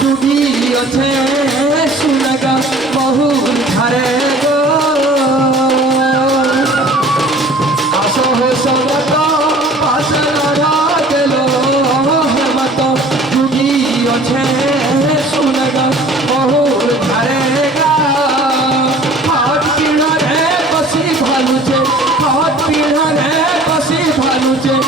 डूबी अच्छे सुनगा बहुल धारे गो आसो हो सबत पास लड़ा गेलो हेमत डूबी अच्छे सुनगा बहुल धारे गा हाथ पीढ़ा रे बसी भालुचे हाथ पीढ़ा रे बसी भालुचे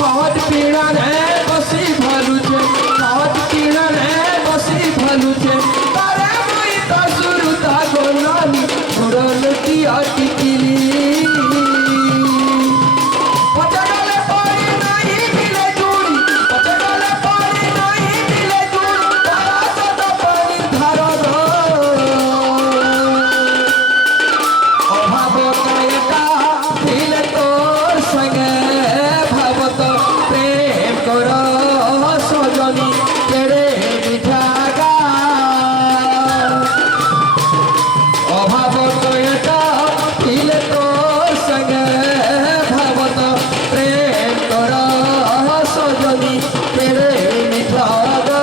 हाथ पीड़ा रे बसी भालुचे हाथ पीड़ा रे बसी भालुचे तारे मुई तो सुरुता गोलानी घुरलती अटकिली पचडले पड़ी नहीं मिले चूड़ी पचडले पड़ी नहीं मिले चूड़ी तारा सदा पानी धारो अभाव कायटा दिल तोर संगे भावत प्रेम कर सजनी तेरे मिठागा अभाव कायटा दिल तोर संगे भावत प्रेम कर सजनी तेरे मिठागा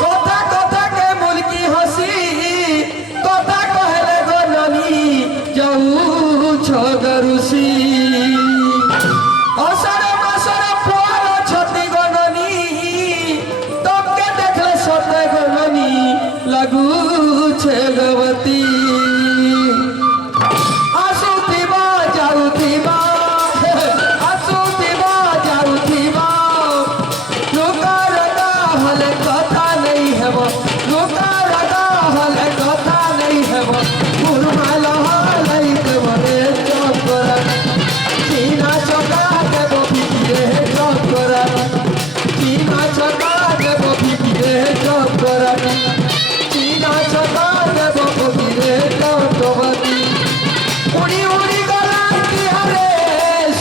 कथा कथा के मुल्की हसी कथा कहले गलनी जाऊ छगरुसी असरे मासरे फल छती गलनी तबके देखले सते गलनी लागू छे गवती आसुतिबा जाउतिबा आसुतिबा जाउतिबा लोका रगा हले कथा नहीं हेब लोका रगा हले कथा नहीं हेब फुरमाला हलाई देवरे चकरा चीना चका देव फिकिरे चकरा चीना चका देव फिकिरे चकरा चीना चका देव फिकिरे चकवती उड़ी उड़ी गला की हरे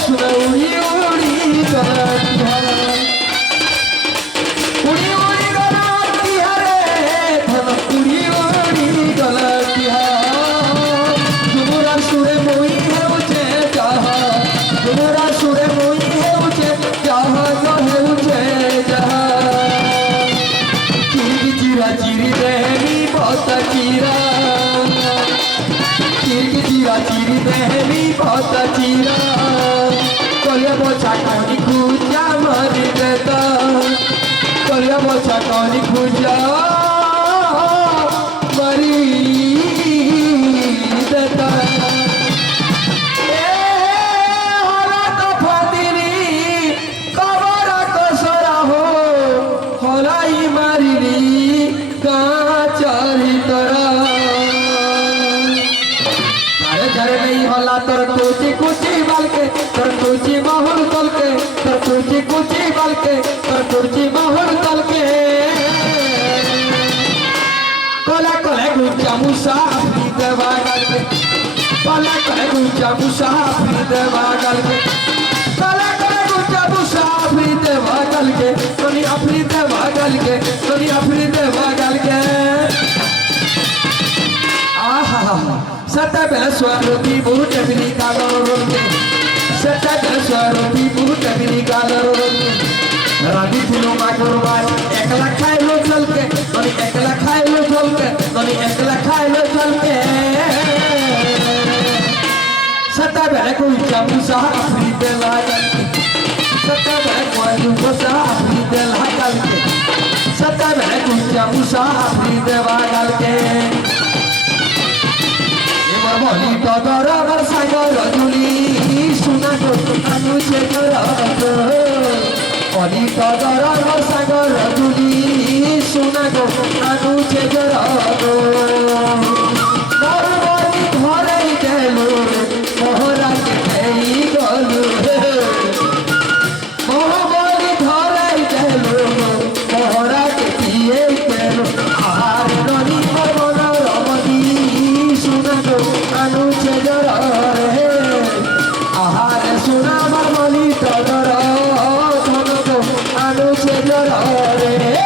सुन उड़ी उड़ी गला की हरे उड़ी उड़ी गला की हरे धन उड़ी उड़ी गला की हरे जुमुरा सुरे मोई है उचे जहा जुमुरा सुरे मोई है उचे जहा जो है उचे जहा चिरी चिरा चिरी रहनी बहुत चीरा चिरी चिरा चिरी रहनी बहुत चीरा कोले बोचा कौनी खुजा मरी देता कोले बोचा कौनी खुजा मरी देता होला तो फादिनी कबरा कसरा हो हलाई मारिनी काचारी तरा अरे जरे नहीं होला तोर कुची कुची बालके तोर कुची माहौल तलके तोर कुची कुची बालके तोर कुची माहौल तलके कोला कोले गुच्चा मुसाफरी देवा गलके कोला कोले गुच्चा मुसाफरी देवा गलके कोला कोले गुच्चा मुसाफरी देवा गलके तोनी अफरी देवा गलके तोनी अफरी देवा गलके आहा सत्ता बेला स्वरूपी बहुत बिनी कालो रोके सत्ता बेला स्वरूपी बहुत बिनी कालो रोके रानी फूलों मा गुरुवार एकला खाए लो चल के तोनी एकला खाए लो चल के तोनी एकला खाए लो चल के सत्ता बेला कोई जामुसा अफरी देला गलके सत्ता बेला कोई जामुसा अफरी देला गलके सत्ता बेला कोई जामुसा अफरी देवा गलके बोली तो दरबार सागर जुली सुना तो कानू से करतो बोली तो दरबार सागर जुली सुना तो कानू से करतो दरबारी घरे गेलो मोहरा के फेरी गलो मोहबारी घरे गेलो मोहरा के पिए गेलो आहार ननी मन रमदी सुना तो कानू से रे आहार सुना मरमली तदर धन को कानू से रे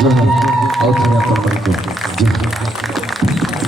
जय हो और थोड़ा पर मन को जय हो।